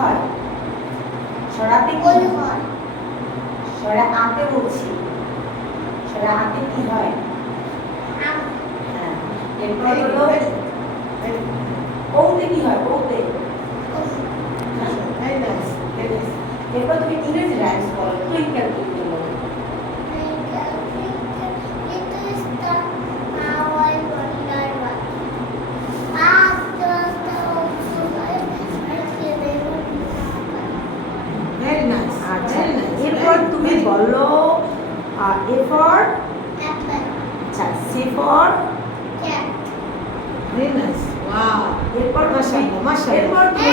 হয়? সরাতে কি হয়? সরা আতে বলছি। সরা আতে কি হয়? এরপর হলো কৌতে কি হয়? কৌতে. এরপর তুমি ইংরেজি রাইমস বলো। টুইঙ্কেল এরপর তুমি very- বলো এ ফর আচ্ছা সি ফর. এরপর মাশাআল্লাহ, মাশাআল্লাহ। এরপর তুমি!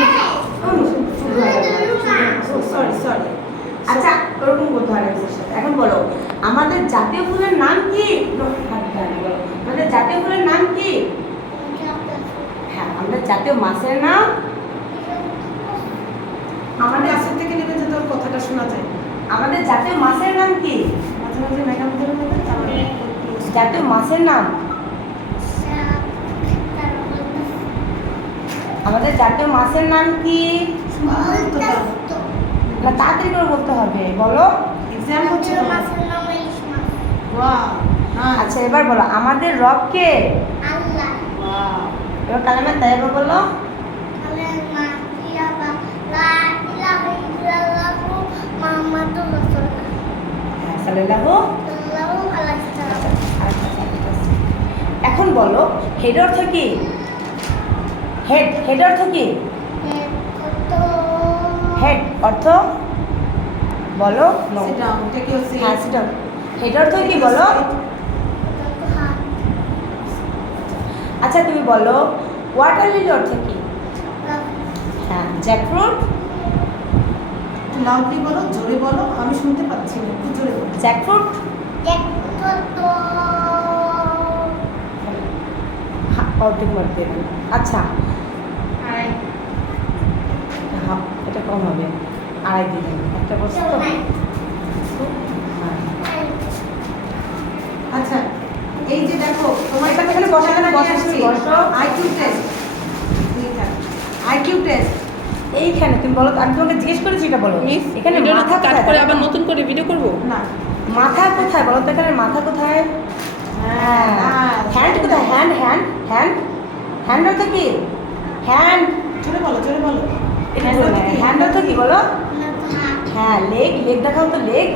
Oh, sorry. আচ্ছা ওরকম করতে। এখন বলো আমাদের জাতীয় ফুলের নাম কি। আমাদের জাতীয় ফুলের নাম কি হ্যাঁ আমাদের জাতীয় মাছের নাম আমাদের আমাদের কাছের থেকে নেবে যে তোর কথাটা শোনা যায় আমাদের জাতীয় মাছের নাম কি? মাঝে মাঝে ম্যাডামদের জাতীয় মাছের নাম? আমাদের জাতীয় মাছের নাম কি? না তাড়াতাড়ি করে বলতে হবে বলো। এক্সাম হচ্ছে মাছের নাম ইলিশ মাছ ওয়াও আচ্ছা এবার বলো আমাদের রব কে? আল্লাহ। ওয়াও এবার কালামের তাই এবার বলো। এখন বলো হেড অর্থ কি? হেড হেড অর্থ কি? হেড অর্থ? বলো সিট হ্যাঁ হেড অর্থ কি বলো? আচ্ছা তুমি বলো ওয়াটার লিলি অর্থ কি? হ্যাঁ জ্যাকফ্রুট লাউডলি বলো জোরে বলো আমি শুনতে পাচ্ছি না একটু জোরে বলো। জ্যাকফ্রুট? অর্ধেক মার দিয়ে আচ্ছা। হ্যাঁ এটা কম হবে। আড়াই দেন। একটা বস্তু। হ্যাঁ। আচ্ছা এই যে দেখো তোমার এখানে বসো, এখানে বসো, এখানে বসো। আইকিউ টেস্ট আইকিউ টেস্ট এইখানে তুমি বলো আমি তোমাকে জিজ্ঞেস করেছি এটা বলো। মিস এখানে মাথা কাট করে আবার নতুন করে ভিডিও করব? না মাথা কোথায়? বলো তো এখানে মাথা কোথায়? হ্যাঁ হ্যান্ড কোথায়? হ্যান্ড হ্যান্ড হ্যান্ড হ্যান্ড অর্থ কি? হ্যান্ড জোরে বলো জোরে বলো। হ্যান্ড অর্থ কি? বলো? হ্যাঁ লেগ লেগ দেখাও তো লেগ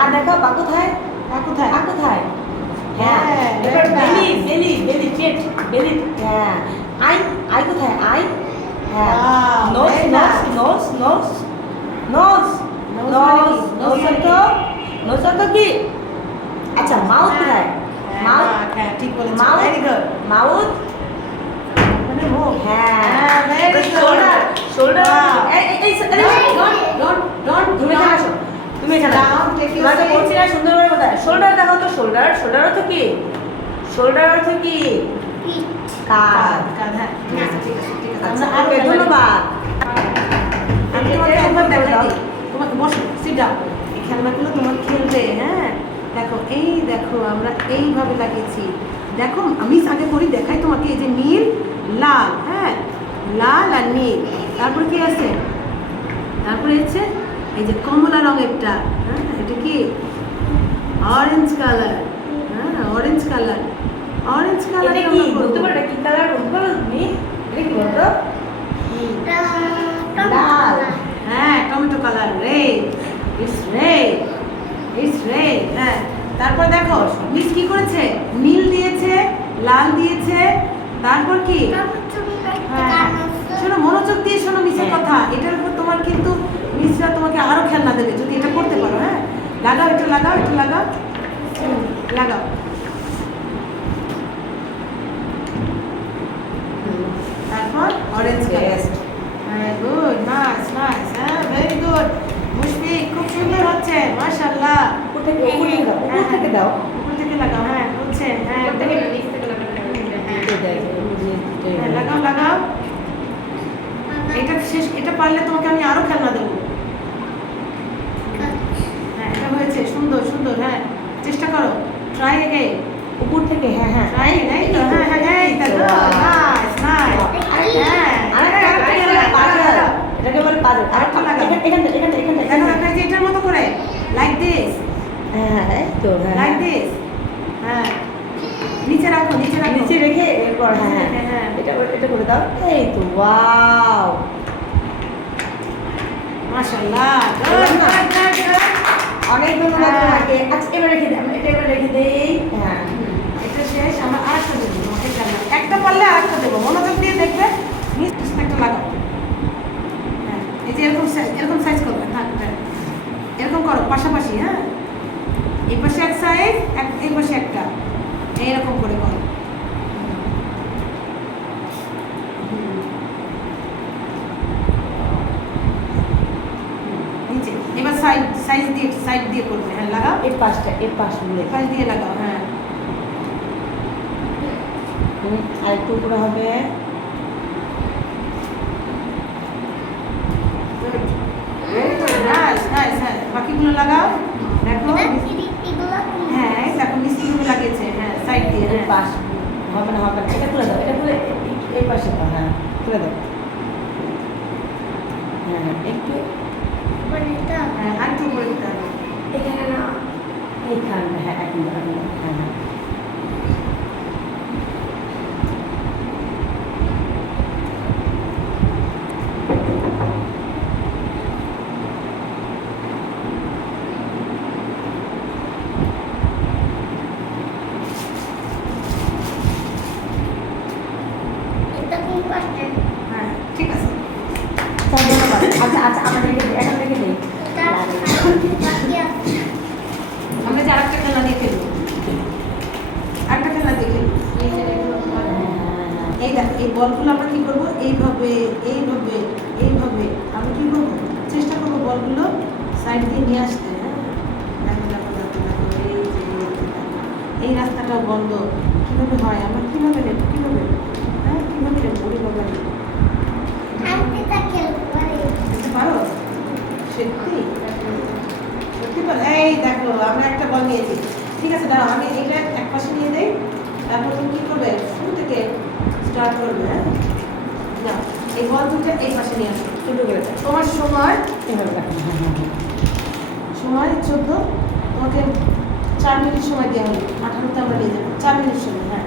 আর দেখাও পা কোথায়? পা কোথায়? পা কোথায়? হ্যাঁ। হ্যাঁ, বেলি বেলি বেলি পেট বেলি। হ্যাঁ। আই আই কোথায়? আই? হ্যাঁ nose nose. Nose nose nose কি? নোজ Nose মানে নোজ অর্থ কি আচ্ছা মাউথ কোথায় মাউথ হ্যাঁ হ্যাঁ ঠিক বলেছ মাউথ মানে হ্যাঁ হ্যাঁ শোল্ডার শোল্ডার. এই এই ডোন্ট ডোন্ট ডোন্ট তুমি এখানে আসো তুমি এখানে তোমাকে বলছি না সুন্দরভাবে কোথায় শোল্ডার দেখো তো শোল্ডার শোল্ডার অর্থ কি শোল্ডার অর্থ কি কাঁধ কাঁধ হ্যাঁ ঠিক আছে ধন্যবাদ আমি তোমাকে একবার দেখাই দিই তোমাকে বসো সিট এই খেলনাগুলো তোমার খেলবে হ্যাঁ দেখো এই দেখো আমরা এইভাবে লাগিয়েছি দেখো আমি আগে করি দেখাই তোমাকে এই যে নীল লাল হ্যাঁ লাল আর নীল তারপর কি আছে তারপরে হচ্ছে এই যে কমলা রঙেরটা হ্যাঁ এটা কি অরেঞ্জ কালার হ্যাঁ অরেঞ্জ কালার অরেঞ্জ কালার এটা কি? বলতে পারো এটা কি কালার বলতে পারো তুমি? এটা কি বলতো? লাল। হ্যাঁ tomato colour red it's red it's red হ্যাঁ। তারপর দেখো মিস কি করেছে? নীল দিয়েছে লাল দিয়েছে। তারপর কি? হ্যাঁ। শোনো মনোযোগ দিয়ে শোনো মিসের হ্যাঁ। কথা। এটার উপর তোমার কিন্তু মিসরা তোমাকে আরও খেলনা দেবে যদি এটা করতে পারো হ্যাঁ। লাগাও একটু লাগাও একটু লাগাও। লাগাও। তারপর অরেঞ্জ কালার হ্যাঁ গুড নাইস নাইস হ্যাঁ ভেরি গুড মুশফিক খুব সুন্দর হচ্ছে মাশাআল্লাহ। উপর থেকে উপর থেকে দাও। উপর থেকে উপর থেকে লাগাও হ্যাঁ। হচ্ছে হ্যাঁ হ্যাঁ, লাগাও লাগাও। এটা শেষ এটা পারলে তোমাকে আমি আরও খেলনা দেবো। হ্যাঁ এটা হয়েছে সুন্দর সুন্দর হ্যাঁ। চেষ্টা করো ট্রাই এগেইন উপর থেকে হ্যাঁ হ্যাঁ। ট্রাই এই আরেকটা লাগাও। এখানে এখানে এখানে এখানে দেখো দেখো এই যে এটার মতো করে? লাইক দিস হ্যাঁ তো হ্যাঁ। লাইক দিস হ্যাঁ। নিচে রাখো নিচে রাখো। নিচে রেখে এরপর হ্যাঁ হ্যাঁ, হ্যাঁ হ্যাঁ। এটা এটা করে দাও। এই তো ওয়াও। মাশাআল্লাহ। অনেক ধন্যবাদ হ্যাঁ। তোমাকে। আচ্ছা এবার রেখে দিই এটা এবার রেখে দেই হ্যাঁ এটা শেষ আমরা আরেকটা দেবো এটা না। একটা পারলে আরেকটা দেবো মনোযোগ দিয়ে দেখবে মিস একটা লাগাও হ্যাঁ এই যে এরকম সাইজ এরকম সাইজ করবে থাক হ্যাঁ এরকম করো পাশাপাশি হ্যাঁ এই পাশে এক সাইজ এক এই পাশে একটা এইরকম করে করো নিচে। এবার সাইড সাইজ দিয়ে সাইড দিয়ে করবে। হ্যাঁ লাগাও। এই পাশটা এই পাশগুলো পাশ দিয়ে লাগাও হ্যাঁ। আর একটু উপরে হবে। নাইস নাইস হ্যাঁ বাকিগুলো লাগাও। দেখো এটা কি- এগুলো কি? হ্যাঁ এই দেখো মিস্ত্রিগুলো লাগিয়েছে হ্যাঁ সাইড দিয়ে এই হ্যাঁ পাশ হবে না হবে না। এটা খুলে দাও এটা খুলে এই- পাশে দাও হ্যাঁ খুলে দাও। হ্যাঁ হ্যাঁ, একটু হ্যাঁ করে দিতে হবে। এখানে না এইখানে হ্যাঁ এখন হ্যাঁ হ্যাঁ এটা কোন পাশটা? হ্যাঁ ঠিক আছে স্যার, ধন্যবাদ আচ্ছা আচ্ছা রেখে রেখে দিই এটা বাকি আছে। আমরা যে আরেকটা খেলা দিয়ে খেলব। আরেকটা খেলা খেলব। এই হ্যাঁ। এই বলগুলো আমরা কি করব? এইভাবে এইভাবে এইভাবে। আমরা কি করব? চেষ্টা করব বলগুলো সাইড দিয়ে নিয়ে আসতে দেখো দেখো দেখো দেখো, এই রাস্তাটাও বন্ধ। কীভাবে হয়? আমরা কীভাবে নেব কীভাবে? হ্যাঁ কীভাবে নেব ওরে বাবা রে। আমি এটা খেলতে পারি। বুঝতে পারো সত্যি? সত্যি পারো এই দেখো আমরা একটা বল নিয়েছি। ঠিক আছে দাঁড়াও আমি এটা এক পাশে নিয়ে দেই। তারপর তুমি কি করবে? শুরু থেকে স্টার্ট করবে হ্যাঁ? না এই বল দুটো এই পাশে নিয়ে আসো ছোটো করে। তোমার সময় এভাবে রাখো সময় চোদ্দ তোমাকে চার মিনিট সময় দেওয়া হলো। আঠারোতে আমরা নিয়ে যাব। চার মিনিট সময় হ্যাঁ?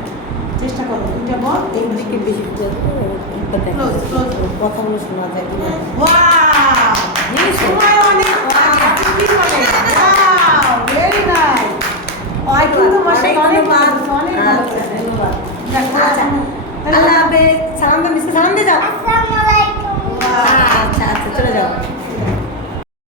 চেষ্টা করো দুইটা বল এই দিকে বেশি শোনা যায়। আল্লাহ হাফেজ সালাম দাও মিসকে সালাম দিয়ে যাও আচ্ছা আচ্ছা চলে Wow.